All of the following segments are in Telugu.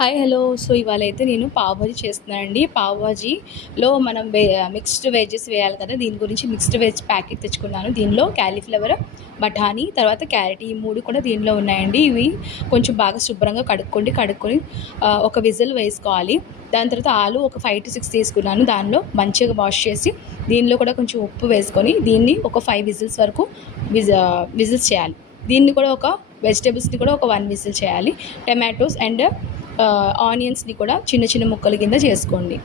Hi hello. సో ఇవాళైతే నేను పావ్ భాజీ చేస్తున్నానండి. పావ్ భాజీలో మనం మిక్స్డ్ వెజ్జెస్ వేయాలి కదా, దీని గురించి మిక్స్డ్ వెజ్ ప్యాకెట్ తెచ్చుకున్నాను. దీనిలో క్యాలీఫ్లవర్, బఠానీ, తర్వాత క్యారెట్, ఈ మూడు కూడా దీనిలో ఉన్నాయండి. ఇవి కొంచెం బాగా శుభ్రంగా కడుక్కొని ఒక విజిల్ వేసుకోవాలి. దాని తర్వాత ఆలు ఒక 5 to 6 తీసుకున్నాను. దానిలో మంచిగా వాష్ చేసి దీనిలో కూడా కొంచెం ఉప్పు వేసుకొని దీన్ని ఒక 5 విజిల్స్ వరకు విజిల్స్ చేయాలి. దీన్ని కూడా వెజిటేబుల్స్ని కూడా ఒక 1 విజిల్ చేయాలి. టమాటోస్ అండ్ ఆనియన్స్ని కూడా చిన్న చిన్న ముక్కల కింద చేసుకోండి.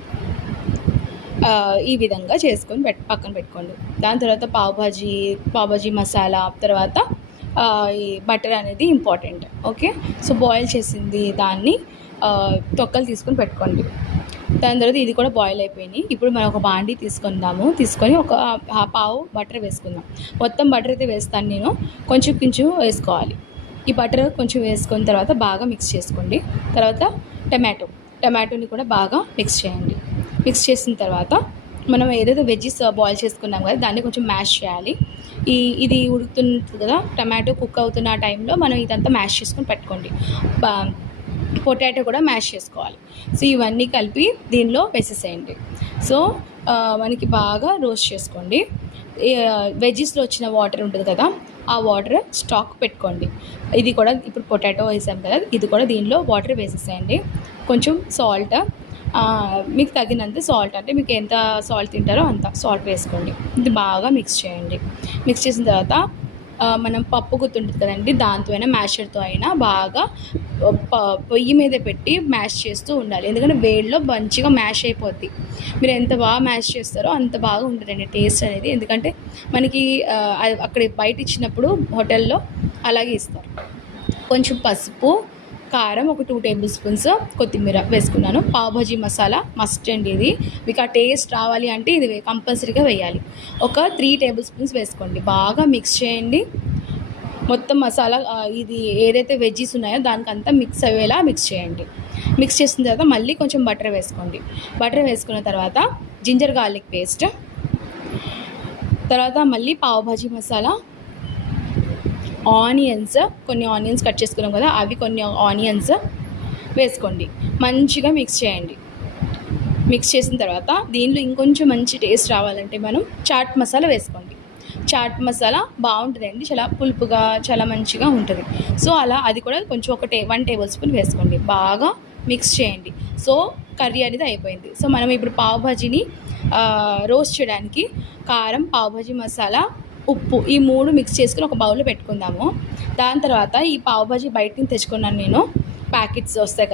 ఈ విధంగా చేసుకొని పక్కన పెట్టుకోండి. దాని తర్వాత పావ్ భాజీ మసాలా, తర్వాత ఈ బటర్ అనేది ఇంపార్టెంట్. ఓకే, సో బాయిల్ చేసింది దాన్ని తొక్కలు తీసుకొని పెట్టుకోండి. దాని తర్వాత ఇది కూడా బాయిల్ అయిపోయినాయి. ఇప్పుడు మనం ఒక బాండీ తీసుకొని ఒక పావు బటర్ వేసుకుందాం. మొత్తం బటర్ అయితే వేస్తాను నేను, కొంచెం వేసుకోవాలి. ఈ బటర్ కొంచెం వేసుకున్న తర్వాత బాగా మిక్స్ చేసుకోండి. తర్వాత టమాటోని కూడా బాగా మిక్స్ చేయండి. మిక్స్ చేసిన తర్వాత మనం ఏదైతే వెజ్జెస్ బాయిల్ చేసుకున్నాం కదా, దాన్ని కొంచెం మ్యాష్ చేయాలి. ఇది ఉడుకుతుంది కదా, టమాటో కుక్ అవుతున్న టైంలో మనం ఇదంతా మ్యాష్ చేసుకొని పెట్టుకోండి. పొటాటో కూడా మ్యాష్ చేసుకోవాలి. సో ఇవన్నీ కలిపి దీనిలో వేసేసేయండి. సో మనకి బాగా రోస్ట్ చేసుకోండి. వెజ్జెస్లో వచ్చిన వాటర్ ఉంటుంది కదా, ఆ వాటర్ స్టాక్ పెట్టుకోండి. ఇది కూడా ఇప్పుడు పొటాటో వేసాం కదా, ఇది కూడా దీనిలో వాటర్ వేసేసేయండి. కొంచెం సాల్ట్, మీకు తగినంత సాల్ట్, అంటే మీకు ఎంత సాల్ట్ తింటారో అంత సాల్ట్ వేసుకోండి. ఇది బాగా మిక్స్ చేయండి. మిక్స్ చేసిన తర్వాత మనం పప్పు గుత్తుంటుంది కదండి, దాంతో అయినా మ్యాషర్తో అయినా బాగా పొయ్యి మీద పెట్టి మ్యాష్ చేస్తూ ఉండాలి. ఎందుకంటే వేడిలో మంచిగా మ్యాష్ అయిపోద్ది. మీరు ఎంత బాగా మ్యాష్ చేస్తారో అంత బాగా ఉంటుందండి టేస్ట్ అనేది. ఎందుకంటే మనకి అక్కడ బయట ఇచ్చినప్పుడు హోటల్లో అలాగే ఇస్తారు. కొంచెం పసుపు, కారం, ఒక 2 టేబుల్ స్పూన్స్ కొత్తిమీర వేసుకున్నాను. పావ్ భాజీ మసాలా మస్ట్ అండి. ఇది మీకు ఆ టేస్ట్ రావాలి అంటే ఇది కంపల్సరీగా వేయాలి. ఒక 3 టేబుల్ స్పూన్స్ వేసుకోండి. బాగా మిక్స్ చేయండి. మొత్తం మసాలా ఇది ఏదైతే వెజ్జెస్ ఉన్నాయో దానికంతా మిక్స్ అయ్యేలా మిక్స్ చేయండి. మిక్స్ చేసిన తర్వాత మళ్ళీ కొంచెం బటర్ వేసుకోండి. బటర్ వేసుకున్న తర్వాత జింజర్ గార్లిక్ పేస్ట్, తర్వాత మళ్ళీ పావ్ భాజీ మసాలా, కొన్ని ఆనియన్స్ కట్ చేసుకున్నాం కదా, అవి కొన్ని ఆనియన్స్ వేసుకోండి. మంచిగా మిక్స్ చేయండి. మిక్స్ చేసిన తర్వాత దీనిలో ఇంకొంచెం మంచి టేస్ట్ రావాలంటే మనం చాట్ మసాలా వేసుకోండి. చాట్ మసాలా బాగుంటుందండి, చాలా పులుపుగా చాలా మంచిగా ఉంటుంది. సో అది కూడా కొంచెం 1 టేబుల్ స్పూన్ వేసుకోండి. బాగా మిక్స్ చేయండి. సో కర్రీ అనేది అయిపోయింది. సో మనం ఇప్పుడు పావ్ భాజీని రోస్ట్ చేయడానికి కారం, పావ్ భాజీ మసాలా, ఉప్పు, ఈ 3 మిక్స్ చేసుకుని ఒక బౌల్లో పెట్టుకుందాము. దాని తర్వాత ఈ పావ్ భాజీ బయట నుంచి తెచ్చుకున్నాను నేను, ప్యాకెట్స్ వస్తాయి కదా,